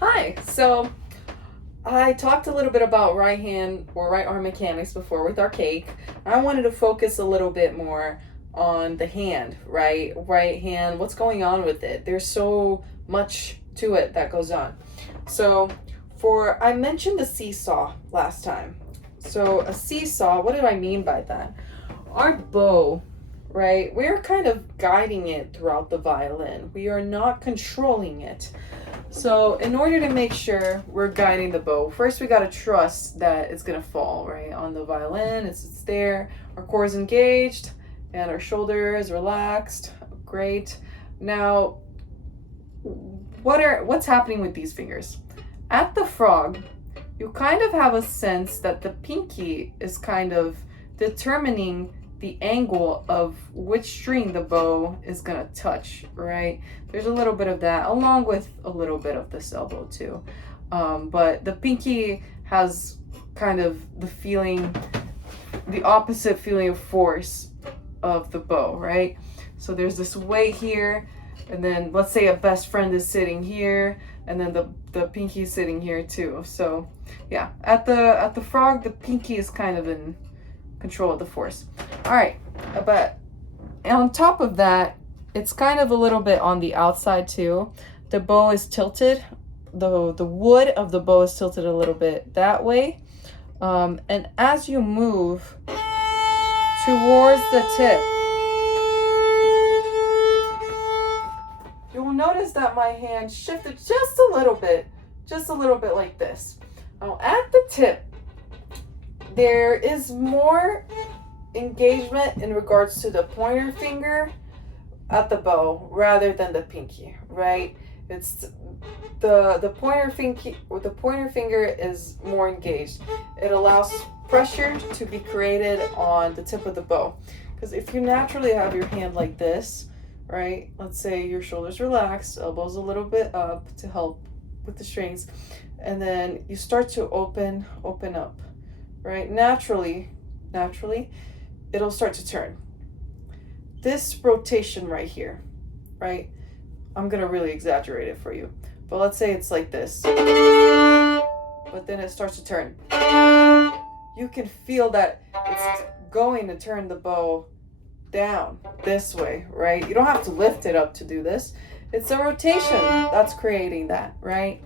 Hi. So I talked a little bit about right hand or right arm mechanics before with our cake. I wanted to focus a little bit more on the hand, right? Right hand, what's going on with it? There's so much to it that goes on. So I mentioned the seesaw last time. So a seesaw, what do I mean by that? Our bow, right? We're kind of guiding it throughout the violin. We are not controlling it. So in order to make sure we're guiding the bow, first we gotta trust that it's gonna fall, right? On the violin, it's there, our core is engaged, and our shoulder is relaxed. Great. Now, what's happening with these fingers? At the frog, you kind of have a sense that the pinky is kind of determining the angle of which string the bow is gonna touch, right? There's a little bit of that, along with a little bit of this elbow too. But the pinky has kind of the opposite feeling of force of the bow, right? So there's this weight here, and then let's say a best friend is sitting here, and then the pinky is sitting here too. So yeah, at the frog, the pinky is kind of in control of the force. All right, but on top of that, it's kind of a little bit on the outside too. The bow is tilted. The wood of the bow is tilted a little bit that way. And as you move towards the tip, you will notice that my hand shifted just a little bit like this. Now at the tip, there is more engagement in regards to the pointer finger at the bow rather than the pinky, right? It's the pointer finger is more engaged. It allows pressure to be created on the tip of the bow. Because if you naturally have your hand like this, right? Let's say your shoulders relaxed, elbows a little bit up to help with the strings, and then you start to open up, right? Naturally, it'll start to turn. This rotation right here, right? I'm gonna really exaggerate it for you, but let's say it's like this, but then it starts to turn. You can feel that it's going to turn the bow down this way, right? You don't have to lift it up to do this. It's a rotation that's creating that, right?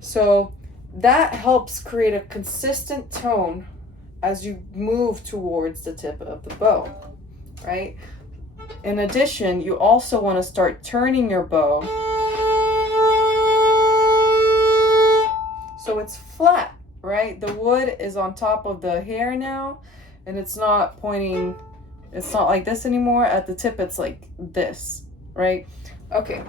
So that helps create a consistent tone as you move towards the tip of the bow, right? In addition, you also want to start turning your bow so it's flat, right? The wood is on top of the hair now, and it's not pointing, it's not like this anymore. At the tip, it's like this, right? Okay,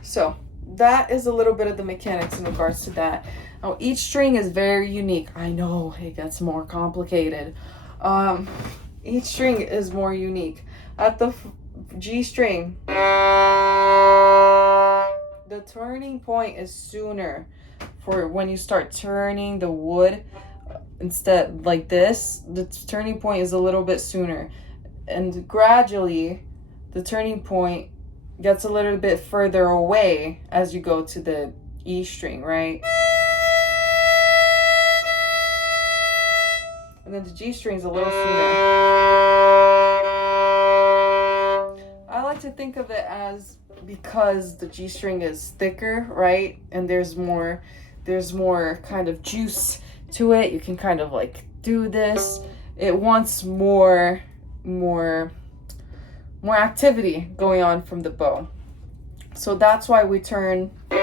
so that is a little bit of the mechanics in regards to that. Now, each string is very unique. I know it gets more complicated. Each string is more unique. At the G string, the turning point is sooner for when you start turning the wood. Instead, like this, the turning point is a little bit sooner. And gradually, the turning point gets a little bit further away as you go to the E string, right? And then the G string is a little sooner. I like to think of it as, because the G string is thicker, right? And there's more kind of juice to it. You can kind of like do this. It wants more activity going on from the bow. So that's why we turn to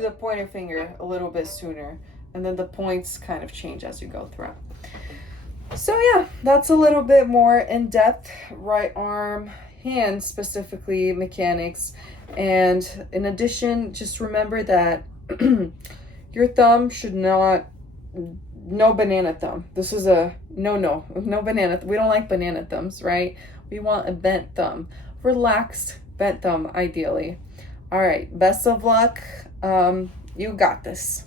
the pointer finger a little bit sooner, and then the points kind of change as you go through. So yeah, that's a little bit more in depth right arm hand specifically mechanics. And in addition, just remember that your thumb should not, no banana thumb. This is a no banana. We don't like banana thumbs, right? We want a bent thumb, relaxed bent thumb ideally. All right, best of luck. You got this.